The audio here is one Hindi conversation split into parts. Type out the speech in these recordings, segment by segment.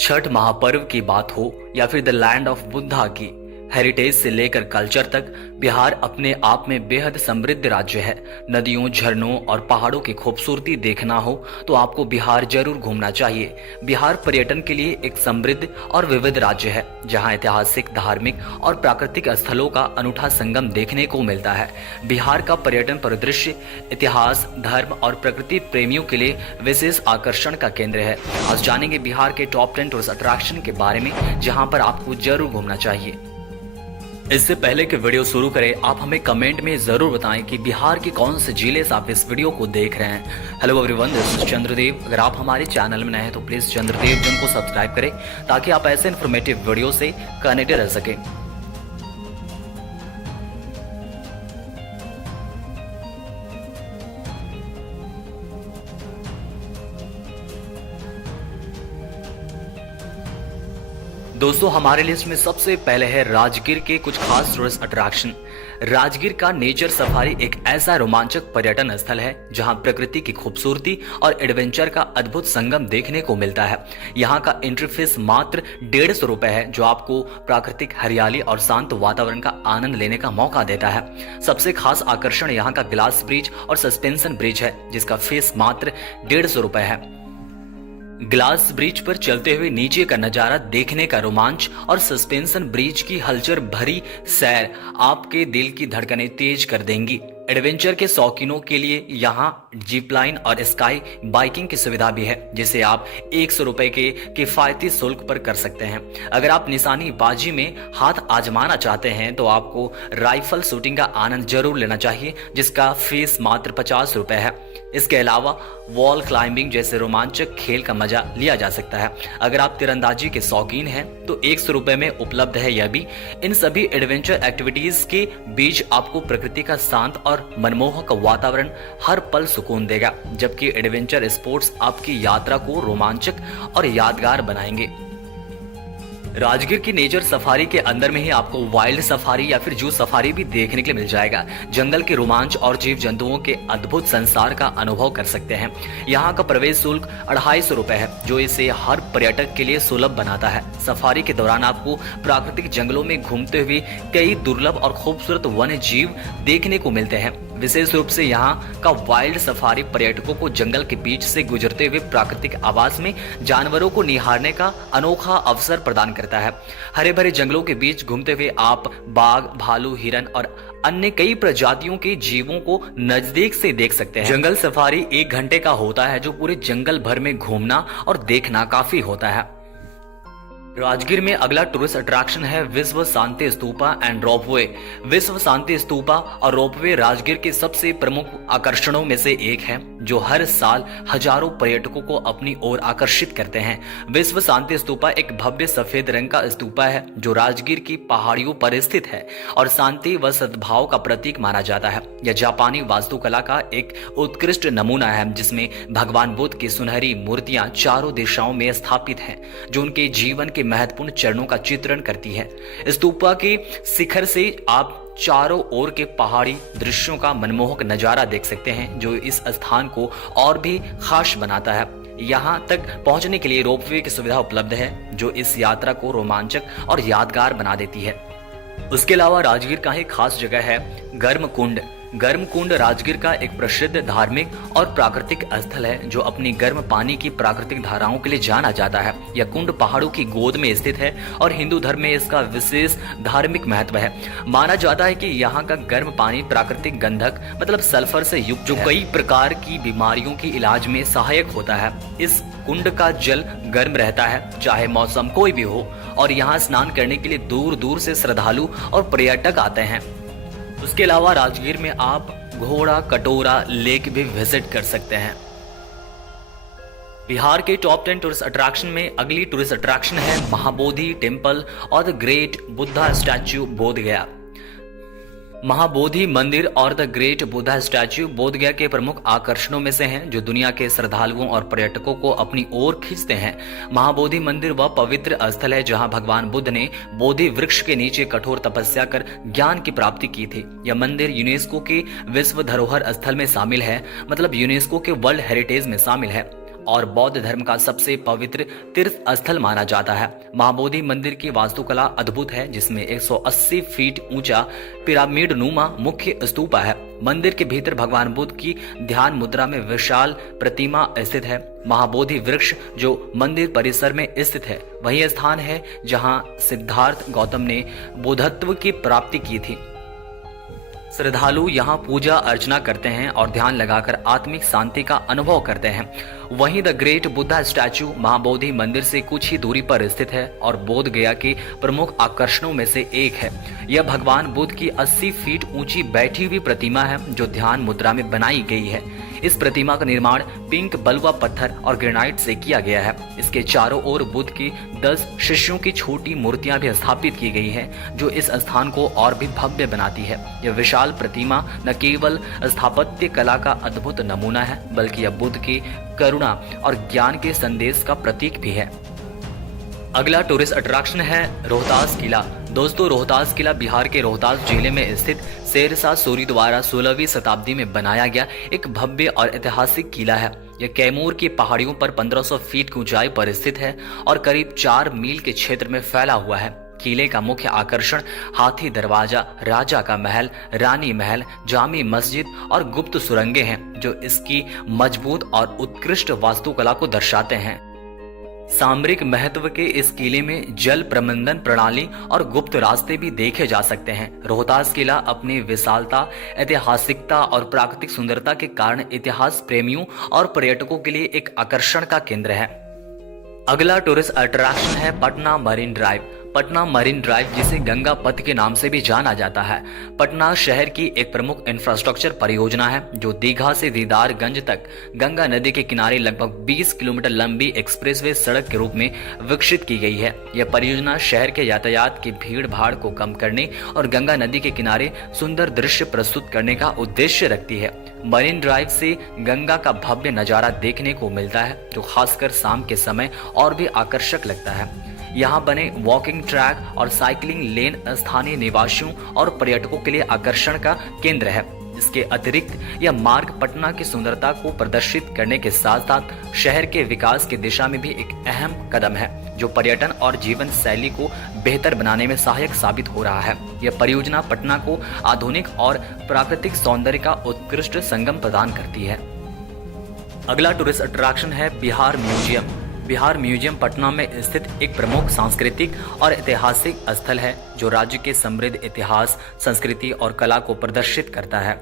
छठ महापर्व की बात हो या फिर द लैंड ऑफ बुद्धा की, हेरिटेज से लेकर कल्चर तक बिहार अपने आप में बेहद समृद्ध राज्य है। नदियों, झरनों और पहाड़ों की खूबसूरती देखना हो तो आपको बिहार जरूर घूमना चाहिए। बिहार पर्यटन के लिए एक समृद्ध और विविध राज्य है, जहां ऐतिहासिक, धार्मिक और प्राकृतिक स्थलों का अनूठा संगम देखने को मिलता है। बिहार का पर्यटन परिदृश्य इतिहास, धर्म और प्रकृति प्रेमियों के लिए विशेष आकर्षण का केंद्र है। आज जानेंगे बिहार के टॉप 10 टूरिस्ट अट्रैक्शन के बारे में, जहां पर आपको जरूर घूमना चाहिए। इससे पहले कि वीडियो शुरू करें, आप हमें कमेंट में जरूर बताएं कि बिहार के कौन से जिले से आप इस वीडियो को देख रहे हैं। Hello everyone, this is Chandradev. अगर आप हमारे चैनल में नए हैं तो प्लीज चंद्रदेव जन को सब्सक्राइब करें ताकि आप ऐसे इन्फॉर्मेटिव वीडियो से कनेक्टेड रह सकें। दोस्तों, हमारे लिस्ट में सबसे पहले है राजगीर के कुछ खास टूरिस्ट अट्रैक्शन। राजगीर का नेचर सफारी एक ऐसा रोमांचक पर्यटन स्थल है जहां प्रकृति की खूबसूरती और एडवेंचर का अद्भुत संगम देखने को मिलता है। यहां का एंट्री फीस मात्र 150 रुपए है, जो आपको प्राकृतिक हरियाली और शांत वातावरण का आनंद लेने का मौका देता है। सबसे खास आकर्षण यहां का ग्लास ब्रिज और सस्पेंशन ब्रिज है, जिसका फीस मात्र 150 रुपए है। ग्लास ब्रिज पर चलते हुए नीचे का नजारा देखने का रोमांच और सस्पेंशन ब्रिज की हलचल भरी सैर आपके दिल की धड़कनें तेज कर देंगी। एडवेंचर के शौकीनों के लिए यहाँ जिप लाइन और स्काई बाइकिंग की सुविधा भी है, जिसे आप 100 रुपए के किफायती शुल्क पर कर सकते हैं। अगर आप निशानेबाजी में हाथ आजमाना चाहते हैं तो आपको राइफल शूटिंग का आनंद जरूर लेना चाहिए, जिसका फीस मात्र 50 रुपए है। इसके अलावा वॉल क्लाइंबिंग जैसे रोमांचक खेल का मजा लिया जा सकता है। अगर आप तीरंदाजी के शौकीन हैं तो 100 रुपए में उपलब्ध है यह भी। इन सभी एडवेंचर एक्टिविटीज के बीच आपको प्रकृति का शांत और मनमोहक वातावरण हर पल सुकून देगा, जबकि एडवेंचर स्पोर्ट्स आपकी यात्रा को रोमांचक और यादगार बनाएंगे। राजगीर की नेचर सफारी के अंदर में ही आपको वाइल्ड सफारी या फिर जू सफारी भी देखने के लिए मिल जाएगा। जंगल के रोमांच और जीव जंतुओं के अद्भुत संसार का अनुभव कर सकते हैं। यहाँ का प्रवेश शुल्क 250 रुपए है, जो इसे हर पर्यटक के लिए सुलभ बनाता है। सफारी के दौरान आपको प्राकृतिक जंगलों में घूमते हुए कई दुर्लभ और खूबसूरत वन्य जीव देखने को मिलते हैं। विशेष रूप से यहाँ का वाइल्ड सफारी पर्यटकों को जंगल के बीच से गुजरते हुए प्राकृतिक आवास में जानवरों को निहारने का अनोखा अवसर प्रदान करता है। हरे भरे जंगलों के बीच घूमते हुए आप बाघ, भालू, हिरन और अन्य कई प्रजातियों के जीवों को नजदीक से देख सकते हैं। जंगल सफारी 1 घंटे का होता है, जो पूरे जंगल भर में घूमना और देखना काफी होता है। राजगीर में अगला टूरिस्ट अट्रैक्शन है विश्व शांति स्तूपा एंड रोपवे। विश्व शांति स्तूपा और रोपवे राजगीर के सबसे प्रमुख आकर्षणों में से एक है, जो हर साल हजारों पर्यटकों को अपनी ओर आकर्षित करते हैं। विश्व शांति स्तूपा एक भव्य सफेद रंग का स्तूपा है, जो राजगीर की पहाड़ियों पर स्थित है और शांति व सद्भाव का प्रतीक माना जाता है। यह जापानी वास्तुकला का एक उत्कृष्ट नमूना है, जिसमें भगवान बुद्ध की सुनहरी मूर्तियां चारों दिशाओं में स्थापित हैं, जो उनके जीवन के महत्वपूर्ण चरणों का चित्रण करती है। स्तूपा के शिखर से आप चारों ओर के पहाड़ी दृश्यों का मनमोहक नजारा देख सकते हैं, जो इस स्थान को और भी खास बनाता है। यहाँ तक पहुंचने के लिए रोपवे की सुविधा उपलब्ध है, जो इस यात्रा को रोमांचक और यादगार बना देती है। उसके अलावा राजगीर का एक खास जगह है गर्म कुंड। गर्म कुंड राजगीर का एक प्रसिद्ध धार्मिक और प्राकृतिक स्थल है, जो अपनी गर्म पानी की प्राकृतिक धाराओं के लिए जाना जाता है। यह कुंड पहाड़ों की गोद में स्थित है और हिंदू धर्म में इसका विशेष धार्मिक महत्व है। माना जाता है कि यहाँ का गर्म पानी प्राकृतिक गंधक मतलब सल्फर से युक्त, जो कई प्रकार की बीमारियों के इलाज में सहायक होता है। इस कुंड का जल गर्म रहता है, चाहे मौसम कोई भी हो, और यहाँ स्नान करने के लिए दूर दूर से श्रद्धालु और पर्यटक आते हैं। उसके अलावा राजगीर में आप घोड़ा कटोरा लेक भी विजिट कर सकते हैं। बिहार के टॉप 10 टूरिस्ट अट्रैक्शन में अगली टूरिस्ट अट्रैक्शन है महाबोधि टेम्पल और the great Buddha statue Bodh Gaya. Mahabodhi मंदिर और the great Buddha statue Bodh Gaya के प्रमुख आकर्षणों में से हैं, जो दुनिया के श्रद्धालुओं और पर्यटकों को अपनी ओर खींचते हैं। महाबोधि मंदिर वह पवित्र स्थल है जहां भगवान बुद्ध ने बोधि वृक्ष के नीचे कठोर तपस्या कर ज्ञान की प्राप्ति की थी। यह मंदिर यूनेस्को के विश्व धरोहर स्थल में शामिल है, मतलब यूनेस्को के वर्ल्ड हेरिटेज में शामिल है और बौद्ध धर्म का सबसे पवित्र तीर्थ स्थल माना जाता है। महाबोधि मंदिर की वास्तुकला अद्भुत है, जिसमें 180 फीट ऊंचा पिरामिड नुमा मुख्य स्तूप है। मंदिर के भीतर भगवान बुद्ध की ध्यान मुद्रा में विशाल प्रतिमा स्थित है। महाबोधि वृक्ष जो मंदिर परिसर में स्थित है वही स्थान है जहां सिद्धार्थ गौतम ने बुद्धत्व की प्राप्ति की थी। श्रद्धालु यहाँ पूजा अर्चना करते हैं और ध्यान लगाकर आत्मिक शांति का अनुभव करते हैं। वहीं the great Buddha statue Mahabodhi मंदिर से कुछ ही दूरी पर स्थित है और बोध गया के प्रमुख आकर्षणों में से एक है। यह भगवान बुद्ध की 80 फीट ऊंची बैठी हुई प्रतिमा है जो ध्यान मुद्रा में बनाई गई है। इस प्रतिमा का निर्माण पिंक बलुआ पत्थर और ग्रेनाइट से किया गया है। इसके चारों ओर बुद्ध की 10 शिष्यों की छोटी मूर्तियां भी स्थापित की गई हैं, जो इस स्थान को और भी भव्य बनाती है। यह विशाल प्रतिमा न केवल स्थापत्य कला का अद्भुत नमूना है, बल्कि यह बुद्ध की करुणा और ज्ञान के संदेश का प्रतीक भी है। अगला टूरिस्ट अट्रैक्शन है रोहतास किला। दोस्तों, रोहतास किला बिहार के रोहतास जिले में स्थित शेरशाह सूरी द्वारा 16वीं शताब्दी में बनाया गया एक भव्य और ऐतिहासिक किला है। यह कैमूर की पहाड़ियों पर 1500 फीट की ऊंचाई पर स्थित है और करीब 4 मील के क्षेत्र में फैला हुआ है। किले का मुख्य आकर्षण हाथी दरवाजा, राजा का महल, रानी महल, जामी मस्जिद और गुप्त सुरंगें हैं, जो इसकी मजबूत और उत्कृष्ट वास्तुकला को दर्शाते हैं। सामरिक महत्व के इस किले में जल प्रबंधन प्रणाली और गुप्त रास्ते भी देखे जा सकते हैं। रोहतास किला अपनी विशालता, ऐतिहासिकता और प्राकृतिक सुंदरता के कारण इतिहास प्रेमियों और पर्यटकों के लिए एक आकर्षण का केंद्र है। अगला टूरिस्ट अट्रैक्शन है Patna marine drive. Patna marine drive, जिसे गंगा पथ के नाम से भी जाना जाता है, पटना शहर की एक प्रमुख इंफ्रास्ट्रक्चर परियोजना है जो दीघा से दीदारगंज तक गंगा नदी के किनारे लगभग 20 किलोमीटर लंबी एक्सप्रेसवे सड़क के रूप में विकसित की गई है। यह परियोजना शहर के यातायात की भीड़ भाड़ को कम करने और गंगा नदी के किनारे सुंदर दृश्य प्रस्तुत करने का उद्देश्य रखती है। मरीन ड्राइव से गंगा का भव्य नजारा देखने को मिलता है, जो खासकर शाम के समय और भी आकर्षक लगता है। यहाँ बने वॉकिंग ट्रैक और साइकिलिंग लेन स्थानीय निवासियों और पर्यटकों के लिए आकर्षण का केंद्र है। इसके अतिरिक्त यह मार्ग पटना की सुंदरता को प्रदर्शित करने के साथ साथ शहर के विकास की दिशा में भी एक अहम कदम है, जो पर्यटन और जीवन शैली को बेहतर बनाने में सहायक साबित हो रहा है। यह परियोजना पटना को आधुनिक और प्राकृतिक सौंदर्य का उत्कृष्ट संगम प्रदान करती है। अगला टूरिस्ट अट्रैक्शन है बिहार म्यूजियम। बिहार म्यूजियम पटना में स्थित एक प्रमुख सांस्कृतिक और ऐतिहासिक स्थल है, जो राज्य के समृद्ध इतिहास, संस्कृति और कला को प्रदर्शित करता है।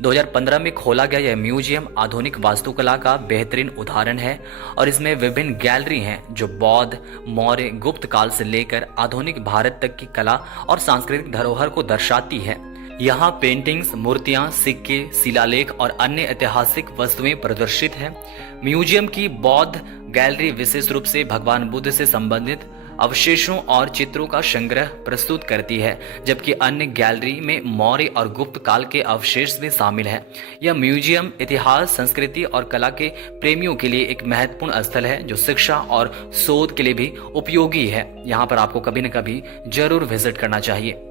2015 में खोला गया यह म्यूजियम आधुनिक वास्तुकला का बेहतरीन उदाहरण है और इसमें विभिन्न गैलरी हैं जो बौद्ध, मौर्य, गुप्त काल से लेकर आधुनिक भारत तक की कला और सांस्कृतिक धरोहर को दर्शाती है। यहाँ पेंटिंग्स, मूर्तियां, सिक्के, शिलालेख और अन्य ऐतिहासिक वस्तुएं प्रदर्शित हैं। म्यूजियम की बौद्ध गैलरी विशेष रूप से भगवान बुद्ध से संबंधित अवशेषों और चित्रों का संग्रह प्रस्तुत करती है, जबकि अन्य गैलरी में मौर्य और गुप्त काल के अवशेष भी शामिल हैं। यह म्यूजियम इतिहास, संस्कृति और कला के प्रेमियों के लिए एक महत्वपूर्ण स्थल है, जो शिक्षा और शोध के लिए भी उपयोगी है। यहाँ पर आपको कभी न कभी जरूर विजिट करना चाहिए।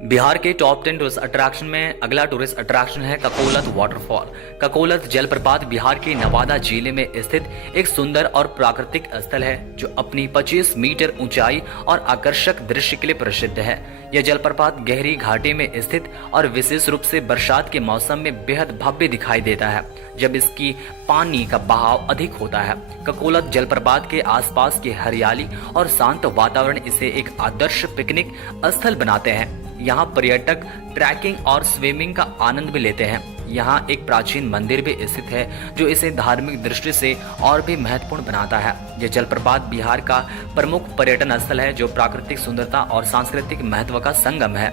बिहार के टॉप 10 टूरिस्ट अट्रैक्शन में अगला टूरिस्ट अट्रैक्शन है ककोलत वाटरफॉल। ककोलत जलप्रपात बिहार के नवादा जिले में स्थित एक सुंदर और प्राकृतिक स्थल है, जो अपनी 25 मीटर ऊंचाई और आकर्षक दृश्य के लिए प्रसिद्ध है। यह जलप्रपात गहरी घाटी में स्थित और विशेष रूप से बरसात के मौसम में बेहद भव्य दिखाई देता है, जब इसकी पानी का बहाव अधिक होता है। ककोलत जलप्रपात के आसपास की हरियाली और शांत वातावरण इसे एक आदर्श पिकनिक स्थल बनाते हैं। यहाँ पर्यटक ट्रैकिंग और स्विमिंग का आनंद भी लेते हैं। यहाँ एक प्राचीन मंदिर भी स्थित है, जो इसे धार्मिक दृष्टि से और भी महत्वपूर्ण बनाता है। यह जलप्रपात बिहार का प्रमुख पर्यटन स्थल है, जो प्राकृतिक सुंदरता और सांस्कृतिक महत्व का संगम है।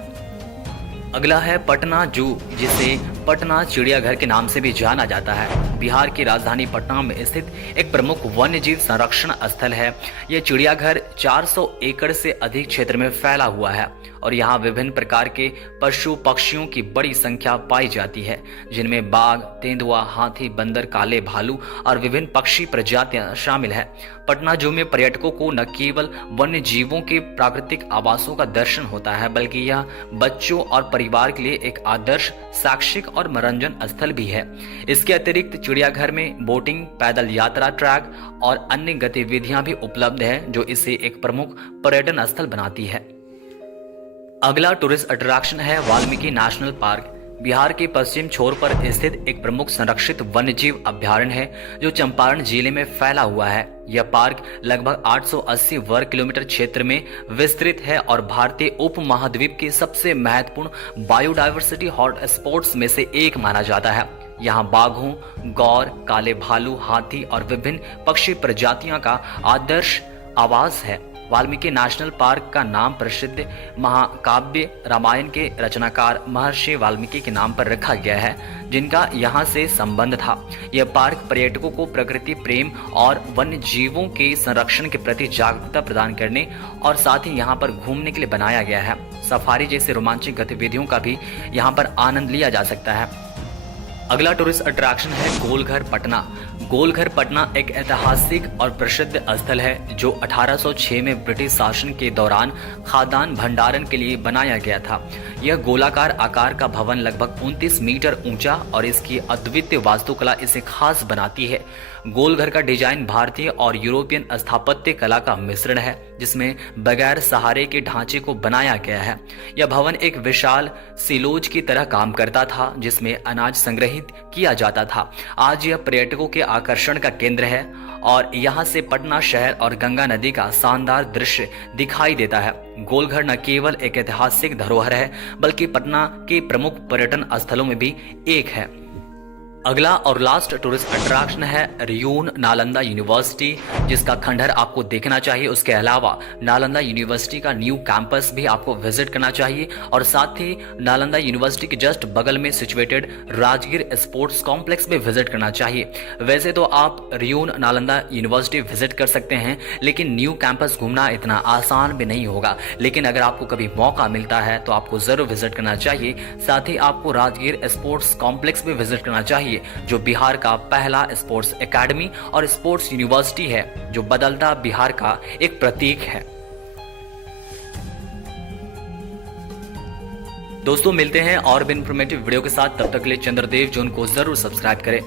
अगला है पटना जू, जिसे पटना चिड़ियाघर के नाम से भी जाना जाता है। बिहार की राजधानी पटना में स्थित एक प्रमुख वन्यजीव संरक्षण स्थल है। यह चिड़ियाघर 400 एकड़ से अधिक क्षेत्र में फैला हुआ है और यहाँ विभिन्न प्रकार के पशु पक्षियों की बड़ी संख्या पाई जाती है, जिनमें बाघ, तेंदुआ, हाथी, बंदर, काले भालू और विभिन्न पक्षी प्रजातियां शामिल है। पटना जू में पर्यटकों को न केवल वन्य जीवों के प्राकृतिक आवासों का दर्शन होता है, बल्कि यह बच्चों और परिवार के लिए एक आदर्श शैक्षिक और मनोरंजन स्थल भी है। इसके अतिरिक्त चिड़ियाघर में बोटिंग, पैदल यात्रा, ट्रैक और अन्य गतिविधियां भी उपलब्ध है, जो इसे एक प्रमुख पर्यटन स्थल बनाती है। अगला टूरिस्ट अट्रैक्शन है वाल्मीकि नेशनल पार्क। बिहार के पश्चिम छोर पर स्थित एक प्रमुख संरक्षित वन्यजीव अभयारण्य है, जो चंपारण जिले में फैला हुआ है। यह पार्क लगभग 880 वर्ग किलोमीटर क्षेत्र में विस्तृत है और भारतीय उपमहाद्वीप के सबसे महत्वपूर्ण बायोडायवर्सिटी हॉटस्पॉट्स में से एक माना जाता है। यहाँ बाघों, गौर, काले भालू, हाथी और विभिन्न पक्षी प्रजातियों का आदर्श आवास है। वाल्मीकि नेशनल पार्क का नाम प्रसिद्ध महाकाव्य रामायण के रचनाकार महर्षि वाल्मीकि के नाम पर रखा गया है, जिनका यहाँ से संबंध था। यह पार्क पर्यटकों को प्रकृति प्रेम और वन्य जीवों के संरक्षण के प्रति जागरूकता प्रदान करने और साथ ही यहाँ पर घूमने के लिए बनाया गया है। सफारी जैसे रोमांचक गतिविधियों का भी यहाँ पर आनंद लिया जा सकता है। अगला टूरिस्ट अट्रैक्शन है गोलघर पटना। गोलघर पटना एक ऐतिहासिक और प्रसिद्ध स्थल है, जो 1806 में ब्रिटिश शासन के दौरान खाद्यान्न भंडारण के लिए बनाया गया था। यह गोलाकार आकार का भवन लगभग 29 मीटर ऊंचा और इसकी अद्वितीय वास्तुकला इसे खास बनाती है। गोलघर का डिजाइन भारतीय और यूरोपियन स्थापत्य कला का मिश्रण है, जिसमें बगैर सहारे के ढांचे को बनाया गया है। यह भवन एक विशाल सिलोज की तरह काम करता था, जिसमें अनाज संग्रहित किया जाता था। आज यह पर्यटकों के आकर्षण का केंद्र है और यहाँ से पटना शहर और गंगा नदी का शानदार दृश्य दिखाई देता है। गोलघर न केवल एक ऐतिहासिक धरोहर है, बल्कि पटना के प्रमुख पर्यटन स्थलों में भी एक है। अगला और लास्ट टूरिस्ट अट्रैक्शन है रियून नालंदा यूनिवर्सिटी, जिसका खंडहर आपको देखना चाहिए। उसके अलावा नालंदा यूनिवर्सिटी का न्यू कैंपस भी आपको विजिट करना चाहिए और साथ ही नालंदा यूनिवर्सिटी के जस्ट बगल में सिचुएटेड राजगीर स्पोर्ट्स कॉम्प्लेक्स भी विजिट करना चाहिए। वैसे तो आप रियून नालंदा यूनिवर्सिटी विजिट कर सकते हैं, लेकिन न्यू कैंपस घूमना इतना आसान भी नहीं होगा। लेकिन अगर आपको कभी मौका मिलता है तो आपको जरूर विजिट करना चाहिए। साथ ही आपको राजगीर स्पोर्ट्स कॉम्प्लेक्स भी विजिट करना चाहिए, जो बिहार का पहला स्पोर्ट्स एकेडमी और स्पोर्ट्स यूनिवर्सिटी है, जो बदलता बिहार का एक प्रतीक है। दोस्तों मिलते हैं और भी इंफॉर्मेटिव वीडियो के साथ, तब तक के लिए चंद्रदेव जोन को जरूर सब्सक्राइब करें।